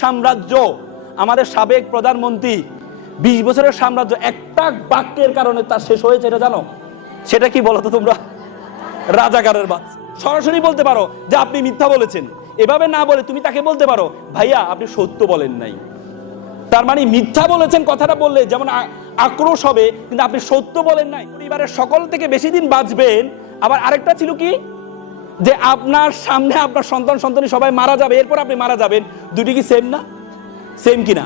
সাম্রাজ্য, আমাদের সাবেক প্রধানমন্ত্রী, বিশ বছরের সাম্রাজ্য, একটা বাক্যের কারণে তার শেষ হয়েছে, এটা জানো? সেটা কি বলো তো তোমরা? রাজাকারের বাদ। সরাসরি বলতে পারো যে আপনি মিথ্যা বলেছেন। এভাবে না বলে তুমি তাকে বলতে পারো, ভাইয়া, আপনি সত্য বলেন নাই। তার মানে মিথ্যা বলেছেন কথাটা বললে যেমন আক্রোশ হবে, কিন্তু আপনি সত্য বলেন নাই। পরিবারের সকল থেকে বেশি দিন বাঁচবেন। আবার আরেকটা ছিল কি? যে আপনার সামনে আপনার সন্তান সন্তানী সবাই মারা যাবে, এরপর আপনি মারা যাবেন। দুটি কি সেম না? সেম কিনা?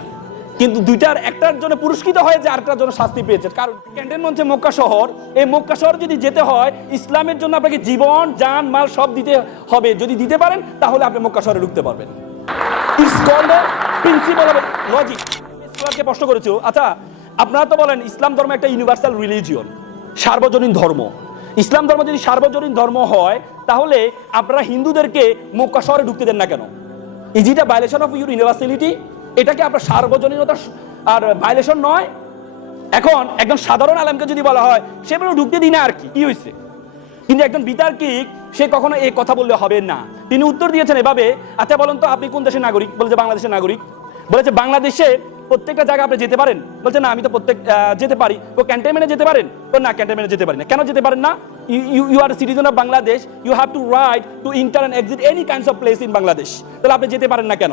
কিন্তু দুইটার, একটার জন্য পুরস্কৃত হয়েছে, আরেকটার জন্য শাস্তি পেয়েছে। কারণ ক্যান্টেন মঞ্চে মক্কা শহর। এই মক্কা শহর যদি যেতে হয়, ইসলামের জন্য আপনাকে জীবন যান মাল সব দিতে হবে। যদি দিতে পারেন, তাহলে আপনি মক্কা শহরে ঢুকতে পারবেন। ইটস প্রিন্সিপাল লজিক প্রশ্ন করেছ আচ্ছা আপনারা তো বলেন, ইসলাম ধর্ম একটা ইউনিভার্সাল রিলিজিয়ন সার্বজনীন ধর্ম। ইসলাম ধর্ম যদি সার্বজনীন ধর্ম হয়, তাহলে আপনারা হিন্দুদেরকে মক্কা শহরে ঢুকতে দেন না কেন? Is it a violation of your universality এটাকে আপনার সার্বজনীনতা আর ভাইলেশন নয়। এখন একজন সাধারণ আলেমকে যদি বলা হয়, সে বলে, ঢুকতে দিই না আর কি কি হয়েছে কিন্তু একজন বিতার্কিক, সে কখনো এই কথা বললে হবে না। তিনি উত্তর দিয়েছেন এভাবে আচ্ছা বলুন তো, আপনি কোন দেশের নাগরিক? বলেছে, বাংলাদেশের নাগরিক। বলেছে, বাংলাদেশে প্রত্যেকটা জায়গা আপনি যেতে পারেন। বলছে, না, আমি তো প্রত্যেক যেতে পারি। তো ক্যান্টনমেন্টে যেতে পারেন? ও, না, ক্যান্টনমেন্টে যেতে পারি না। কেন যেতে পারেন না? You you are citizen of Bangladesh you have to right to enter and exit any kinds of place in Bangladesh তাহলে আপনি যেতে পারেন না কেন?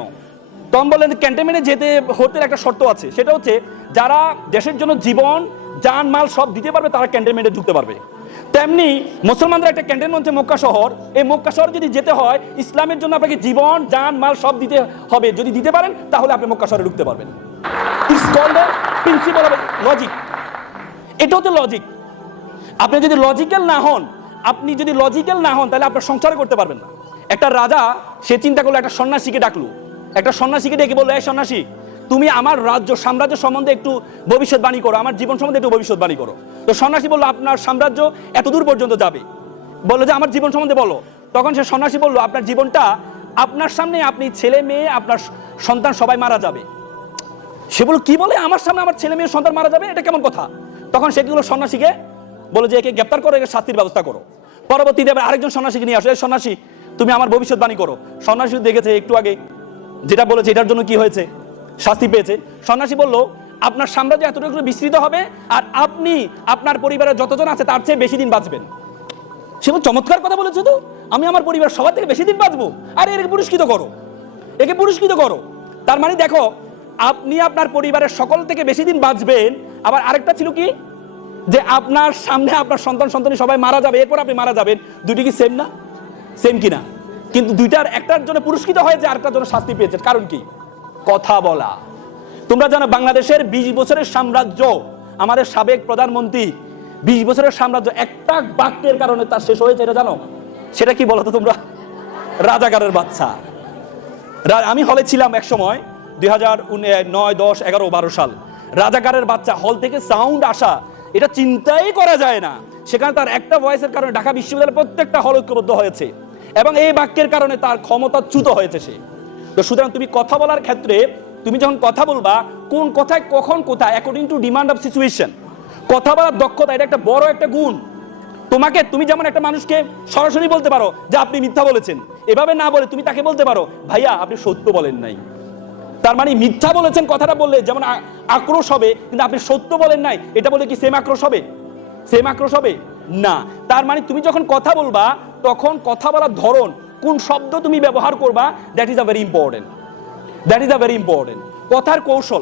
তখন বললেন ক্যান্টনমেন্টে যেতে হতে একটা শর্ত আছে। সেটা হচ্ছে, যারা দেশের জন্য জীবন যান মাল সব দিতে পারবে, তারা ক্যান্টনমেন্টে ঢুকতে পারবে। তেমনি মুসলমানদের একটা ক্যান্টেন মধ্যে মক্কা শহর। এই মক্কা শহর যদি যেতে হয়, ইসলামের জন্য আপনাকে জীবন জান মাল সব দিতে হবে। যদি দিতে পারেন, তাহলে আপনি মক্কা শহরে ঢুকতে পারবেন। প্রিন্সিপাল অফ লজিক এটা হচ্ছে লজিক আপনি যদি লজিক্যাল না হন, আপনি যদি লজিক্যাল না হন, তাহলে আপনার সংসার করতে পারবেন না। একটা রাজা, সে চিন্তা করল, একটা সন্ন্যাসীকে ডাকলো। একটা সন্ন্যাসীকে ডেকে বলল, এই সন্ন্যাসী তুমি আমার রাজ্য সাম্রাজ্য সম্বন্ধে একটু ভবিষ্যৎবাণী করো, আমার জীবন সম্বন্ধে একটু ভবিষ্যৎবাণী করো। তো সন্ন্যাসী বলল, আপনার সাম্রাজ্য এত দূর পর্যন্ত যাবে? বলল, যে আমার জীবন সম্বন্ধে বলো। তখন সে সন্ন্যাসী বলল, আপনার জীবনটা আপনার সামনে, আপনি ছেলে মেয়ে, আপনার সন্তান সবাই মারা যাবে। সে বলল, কি বলে? আমার সামনে আমার ছেলে মেয়ে সন্তান মারা যাবে? এটা কেমন কথা? তখন সেগুলো সন্ন্যাসীকে বলে যে একে গ্রেপ্তার করো, একে শাস্তির ব্যবস্থা করো। পরবর্তীতে আবার আরেকজন সন্ন্যাসীকে নিয়ে আসো এই সন্ন্যাসী, তুমি আমার ভবিষ্যৎবাণী করো। সন্ন্যাসী দেখেছে একটু আগে যেটা বলেছে, এটার জন্য কি হয়েছে? শাস্তি পেয়েছে। সন্ন্যাসী বলল, আপনার সাম্রাজ্য এতটুকু বিস্তৃত হবে আর আপনি, আপনার পরিবারের যতজন আছে তার চেয়ে বেশি দিন বাঁচবেন। সে চমৎকার কথা বলেছে তো। আমি আমার পরিবার সবার থেকে বেশি দিন বাঁচবো। আরে একে পুরস্কৃত করো। একে পুরস্কৃত করো। তার মানে দেখো, আপনি আপনার পরিবারের সকল থেকে বেশি দিন বাঁচবেন। আবার আরেকটা ছিল কি? যে আপনার সামনে আপনার সন্তান, সন্তানী সবাই মারা যাবে। এরপর আপনি মারা যাবেন। দুটি কি সেম না? সেম কিনা? কিন্তু দুইটার একটার জন্য পুরস্কৃত হয়েছে, আরেকটার জন্য শাস্তি পেয়েছে। কারণ কি? কথা বলা। তোমরা জানো বাংলাদেশের বিশ বছরের সাম্রাজ্য, আমাদের সাবেক প্রধানমন্ত্রী, বিশ বছরের সাম্রাজ্য, একটা বাক্যের কারণে তার শেষ হয়েছে, এটা জানো? সেটা কি বলো তো তোমরা? রাজাকারের বাচ্চা। আমি হলে ছিলাম এক সময় দুই হাজার নয়, দশ, এগারো, বারো সাল। রাজাকারের বাচ্চা, হল থেকে সাউন্ড আসা, এটা চিন্তাই করা যায় না। সেখানে তার একটা ভয়েসের কারণে ঢাকা বিশ্ববিদ্যালয়ের প্রত্যেকটা হল ঐক্যবদ্ধ হয়েছে। এবং এই বাক্যের কারণে তার ক্ষমতাচ্যুত হয়েছে সে। তো সুতরাং তুমি কথা বলার ক্ষেত্রে তুমি যখন কথা বলবা, কোন কথায়, কখন কোথায় according to demand of situation কথা বলার দক্ষতা, এটা একটা বড় একটা গুণ। তোমাকে, তুমি যেমন একটা মানুষকে সরাসরি বলতে পারো যে আপনি মিথ্যা বলেছেন, এভাবে না বলে তুমি তাকে বলতে পারো, ভাইয়া, আপনি সত্য বলেন নাই। তার মানে মিথ্যা বলেছেন কথাটা বললে যেমন আক্রোশ হবে, কিন্তু আপনি সত্য বলেন নাই, এটা বলে কি সেম আক্রোশ হবে? সেম আক্রোশ হবে? না। তার মানে তুমি যখন কথা বলবা, তখন কথা বলার ধরন কোন শব্দ তুমি ব্যবহার করবা that is a very important that is a very important কথার কৌশল